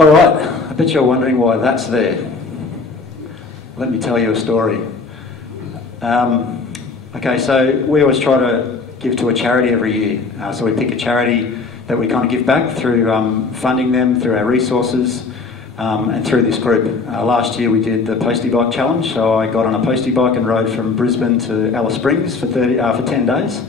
All right, I bet you're wondering why that's there. Let me tell you a story. Okay, so we always try to give to a charity every year. So we pick a charity that we kind of give back through funding them, through our resources, and through this group. Last year we did the Postie Bike Challenge, so I got on a postie bike and rode from Brisbane to Alice Springs for 10 days.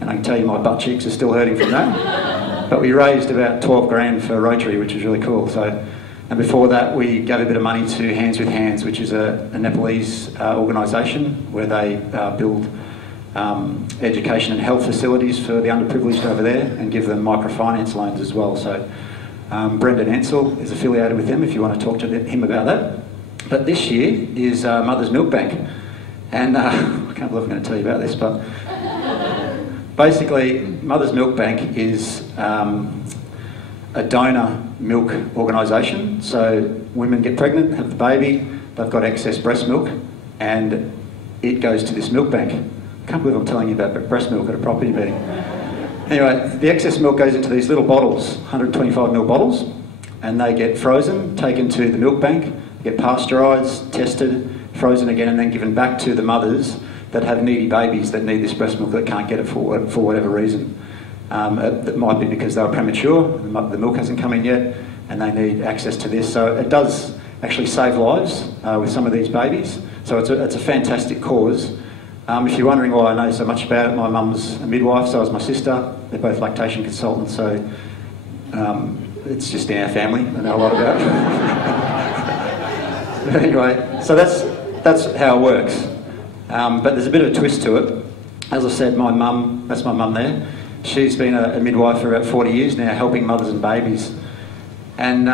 And I can tell you my butt cheeks are still hurting from that. But we raised about 12 grand for Rotary, which was really cool. So, and before that, we gave a bit of money to Hands with Hands, which is a Nepalese organisation where they build education and health facilities for the underprivileged over there and give them microfinance loans as well. So Brendan Ansell is affiliated with them if you want to talk to him about that. But this year is Mother's Milk Bank. And I can't believe I'm going to tell you about this, but basically Mother's Milk Bank is a donor milk organisation. So women get pregnant, have the baby, they've got excess breast milk, and it goes to this milk bank. I can't believe I'm telling you about breast milk at a property meeting. Anyway, the excess milk goes into these little bottles, 125ml bottles, and they get frozen, taken to the milk bank, get pasteurised, tested, frozen again, and then given back to the mothers that have needy babies that need this breast milk that can't get it for whatever reason. It might be because they were premature, the milk hasn't come in yet, and they need access to this. So it does actually save lives with some of these babies. So it's a fantastic cause. If you're wondering why I know so much about it, my mum's a midwife, so is my sister. They're both lactation consultants, so it's just in our family. I know a lot about it. But anyway, so that's how it works. But there's a bit of a twist to it. As I said, my mum, that's my mum there, she's been a midwife for about 40 years now, helping mothers and babies. And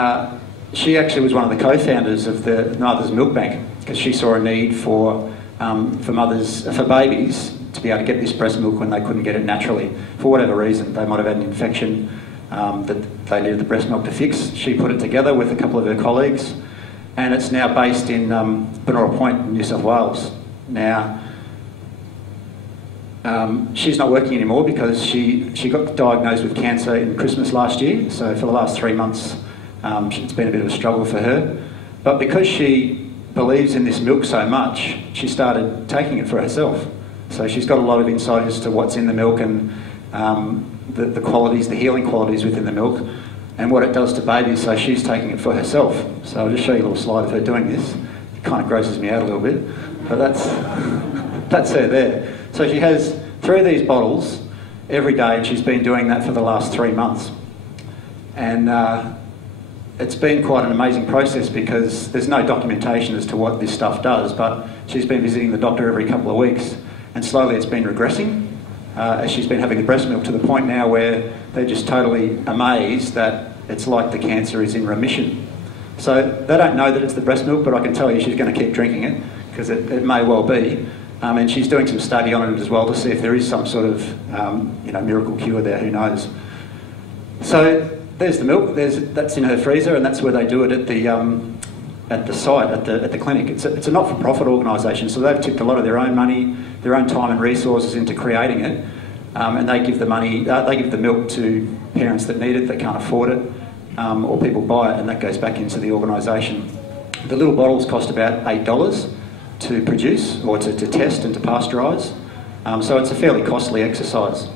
she actually was one of the co-founders of the Mother's Milk Bank, because she saw a need for babies to be able to get this breast milk when they couldn't get it naturally. For whatever reason, they might have had an infection that they needed the breast milk to fix. She put it together with a couple of her colleagues, and it's now based in Banora Point, in New South Wales. Now, she's not working anymore because she got diagnosed with cancer in Christmas last year, so for the last 3 months it's been a bit of a struggle for her. But because she believes in this milk so much, she started taking it for herself. So she's got a lot of insight as to what's in the milk and the qualities, the healing qualities within the milk and what it does to babies, so she's taking it for herself. So I'll just show you a little slide of her doing this. It kind of grosses me out a little bit, but that's her there. So she has 3 of these bottles every day, and she's been doing that for the last 3 months. And it's been quite an amazing process because there's no documentation as to what this stuff does, but she's been visiting the doctor every couple of weeks, and slowly it's been regressing as she's been having the breast milk, to the point now where they're just totally amazed that it's like the cancer is in remission. So they don't know that it's the breast milk, but I can tell you she's going to keep drinking it, because it may well be. And she's doing some study on it as well to see if there is some sort of miracle cure there, who knows. So there's the milk, that's in her freezer, and that's where they do it at the site, at the clinic. It's a not-for-profit organisation, so they've tipped a lot of their own money, their own time and resources into creating it, and they give the money, they give the milk to parents that need it, that can't afford it, or people buy it, and that goes back into the organisation. The little bottles cost about $8 to produce, or to test and to pasteurise, so it's a fairly costly exercise.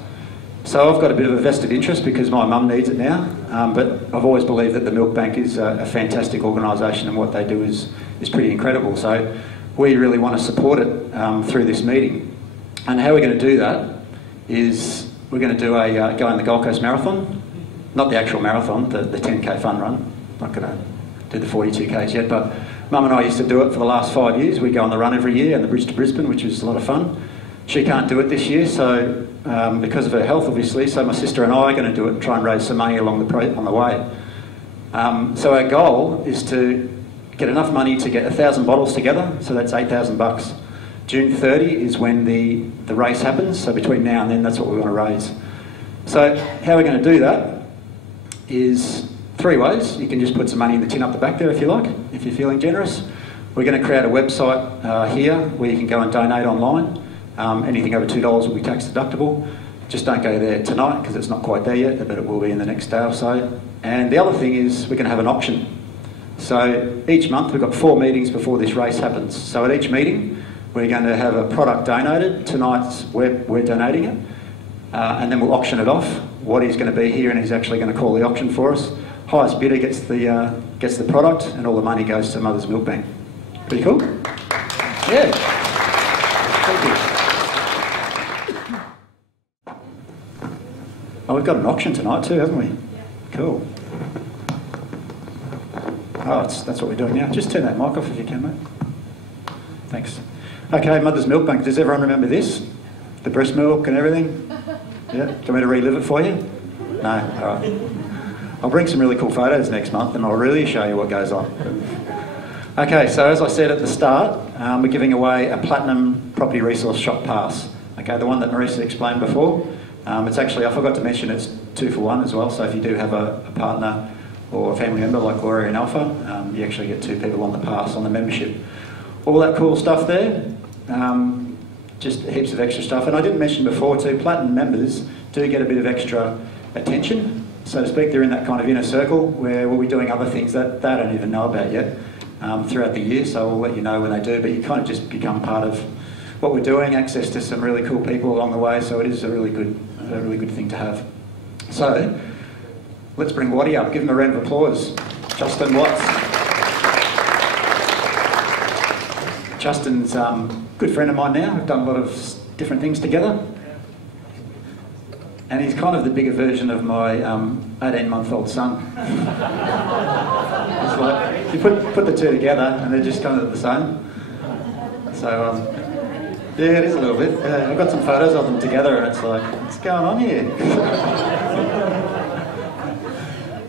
So I've got a bit of a vested interest because my mum needs it now, but I've always believed that the Milk Bank is a fantastic organisation, and what they do is pretty incredible. So we really want to support it through this meeting. And how we're going to do that is we're going to do go on the Gold Coast Marathon, not the actual marathon, the 10k fun run. I'm not going to do the 42k's yet, but Mum and I used to do it for the last 5 years. We go on the run every year and the Bridge to Brisbane, which is a lot of fun. She can't do it this year, so because of her health, obviously, so my sister and I are going to do it and try and raise some money on the way. So our goal is to get enough money to get 1,000 bottles together, so that's $8,000. June 30 is when the race happens, so between now and then that's what we want to raise. So how we're going to do that is 3 ways. You can just put some money in the tin up the back there if you like, if you're feeling generous. We're going to create a website here where you can go and donate online. Anything over $2 will be tax deductible. Just don't go there tonight because it's not quite there yet, but it will be in the next day or so. And the other thing is we're going to have an auction. So each month we've got 4 meetings before this race happens. So at each meeting we're going to have a product donated. Tonight we're donating it. And then we'll auction it off. Waddy's going to be here and he's actually going to call the auction for us. Highest bidder gets the product and all the money goes to Mother's Milk Bank. Pretty cool? Yeah. Thank you. Oh, we've got an auction tonight too, haven't we? Yeah. Cool. Oh, that's what we're doing now. Just turn that mic off if you can, mate. Thanks. Okay, Mother's Milk Bank. Does everyone remember this? The breast milk and everything? Yeah? Do you want me to relive it for you? No? All right. I'll bring some really cool photos next month and I'll really show you what goes on. Okay, so as I said at the start, we're giving away a Platinum Property Resource Shop Pass. Okay, the one that Marissa explained before. It's actually, I forgot to mention, it's 2 for 1 as well, so if you do have a partner or a family member like Gloria and Alpha, you actually get 2 people on the pass on the membership. All that cool stuff there, just heaps of extra stuff. And I didn't mention before too, Platinum members do get a bit of extra attention, so to speak. They're in that kind of inner circle where we'll be doing other things that they don't even know about yet throughout the year, so we'll let you know when they do, but you kind of just become part of what we're doing, access to some really cool people along the way, so it is a really good thing to have. So, let's bring Waddy up. Give him a round of applause. Justin Watts. Justin's a good friend of mine now. We've done a lot of different things together. And he's kind of the bigger version of my 18-month-old son. It's like, you put the two together and they're just kind of the same. So, yeah, it is a little bit. I've got some photos of them together and it's like, what's going on here?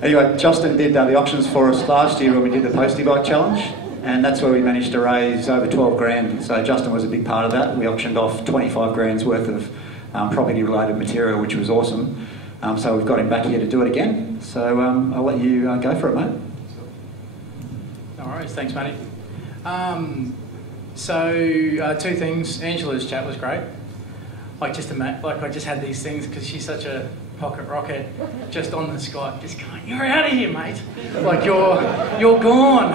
Anyway, Justin did the auctions for us last year when we did the Postie Bike Challenge, and that's where we managed to raise over 12 grand. So Justin was a big part of that. We auctioned off 25 grand's worth of property-related material, which was awesome. So we've got him back here to do it again. So I'll let you go for it, mate. No worries, thanks, Matty. So 2 things. Angela's chat was great. I just had these things because she's such a pocket rocket, just on the Skype, just going, "You're out of here, mate! Like you're gone."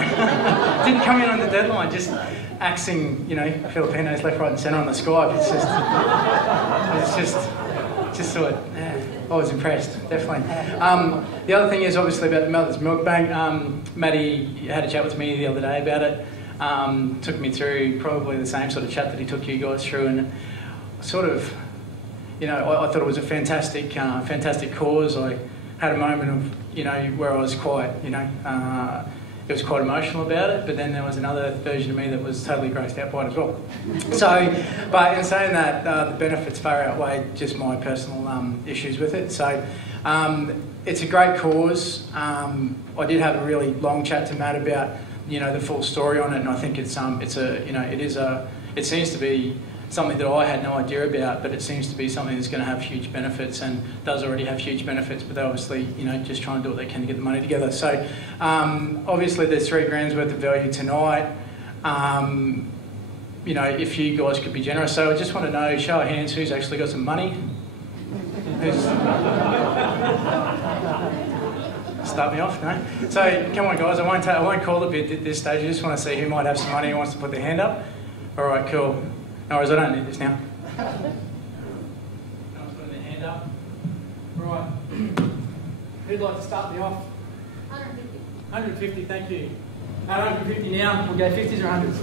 Didn't come in on the deadline, just axing, Filipinos left, right, and centre on the Skype. It's just sort of, yeah, I was impressed, definitely. The other thing is obviously about the Mother's Milk Bank. Matty had a chat with me the other day about it. Took me through probably the same sort of chat that he took you guys through, and sort of, I thought it was a fantastic cause. I had a moment of, where I was quite, it was quite emotional about it, but then there was another version of me that was totally grossed out by it as well. So, but in saying that, the benefits far outweigh just my personal issues with it. So, it's a great cause. I did have a really long chat to Matt about, the full story on it, and I think it seems to be something that I had no idea about, but it seems to be something that's going to have huge benefits and does already have huge benefits, but they're obviously, just trying to do what they can to get the money together. So obviously there's 3 grand's worth of value tonight. If you guys could be generous. So I just want to know, show of hands, who's actually got some money? Start me off, no? So come on guys, I won't call the bid at this stage. I just want to see who might have some money and wants to put their hand up. All right, cool. No worries, I don't need this now. No one's putting their hand up. Right. Who'd like to start me off? 150. 150, thank you. 150 now. We'll go 50s or 100s?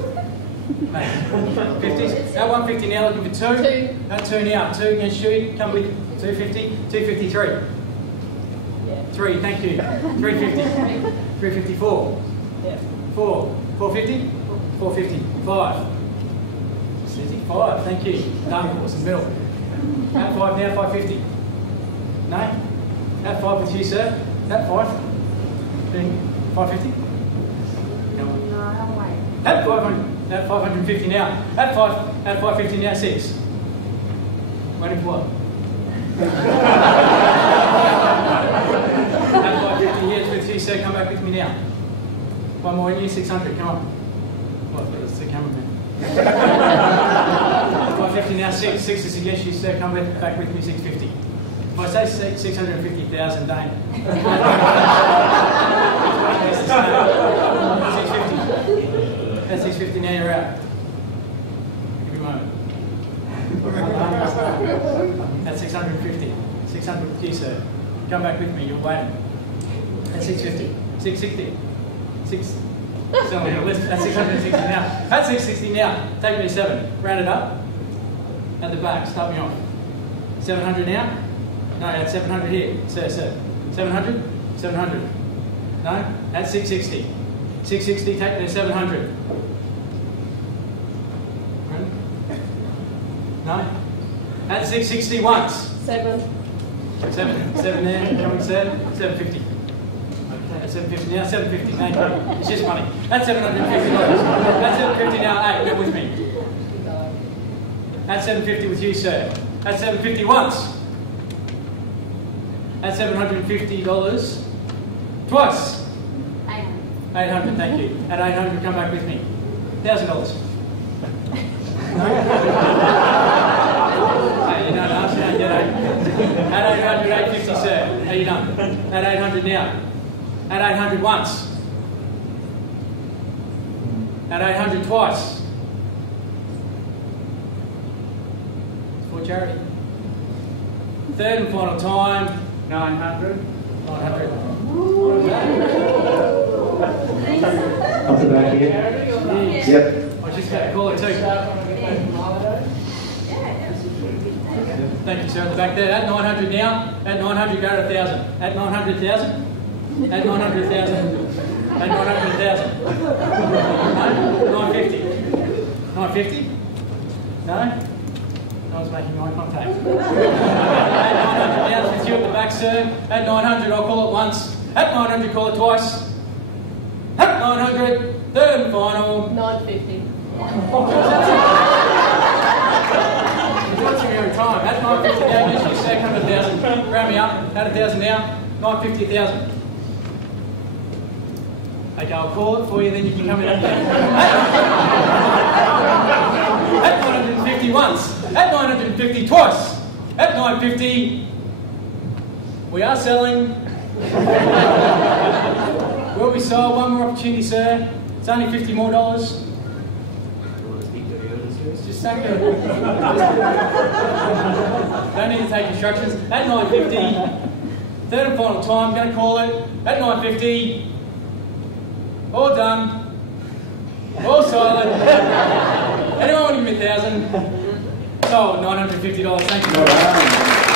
50s. Now 150 now, looking for 2. 2. Not 2 now. 2 against Shuey. Come with 250. 253. Yeah. 3, thank you. 350. 354. Yeah. 4. 450. 450. 5. 5, thank you. Done. What's the middle? At 5 now, 550. No? At 5 with you, sir. At 5? 550? No. No, I'm waiting. At 500. At 550 now. At 550 now, 6. Waiting for what? At 550, yes, with you, sir. Come back with me now. One more in you, 600. Come on. What? That's the cameraman. 550 now, 6. 6 is against you, sir. Come back with me, 650. If I say 650,000, Dane. 650. That's 650, now you're out. Give me a moment. That's 650. 600 with you, sir. Come back with me, you're waiting. That's 650. 660. That's 660 now. That's 660 now. Take me to 7. Round it up. At the back, start me off. 700 now? No, that's 700 here. Sir. 700? 700. No? That's 660. 660, take me to 700. No? That's 660 once. 7. 7 there, coming 750. That's 750 now, 750, thank you. It's just money. That's $750. That's 750 now, hey, get with me. That's 750 with you, sir. That's 750 once. That's $750 twice. 800, thank you. At 800, come back with me. $1,000. Hey, you don't ask, you don't get 8. At 800, 850, sir. How you done? At 800 now. At 800 once. At 800 twice. It's for charity. Third and final time. 900. 900. Up the back here. Yep. I was just about to call it too. Thank you, sir, at the back there. At 900 now. At 900, go to 1,000. At 900,000. At 900,000. At 900,000. No? 950. 950? No? No one's making eye contact. At 900 now, it's you at the back, sir. At 900, I'll call it once. At 900, call it twice. At 900, third and final. 950. Watching every time. At 950 now, just you say, come to 1,000. Round me up. At 1,000 now. 950, 1,000. Okay, I'll call it for you, then you can come in at that. At 950 once. At 950 twice. At 950, we are selling. Will be sold. One more opportunity, sir. It's only $50 more. Just sack it. Don't need to take instructions. At 950, third and final time, going to call it. At 950, all done. All silent. Anyone want to give me 1,000? Sold, $950. Thank you.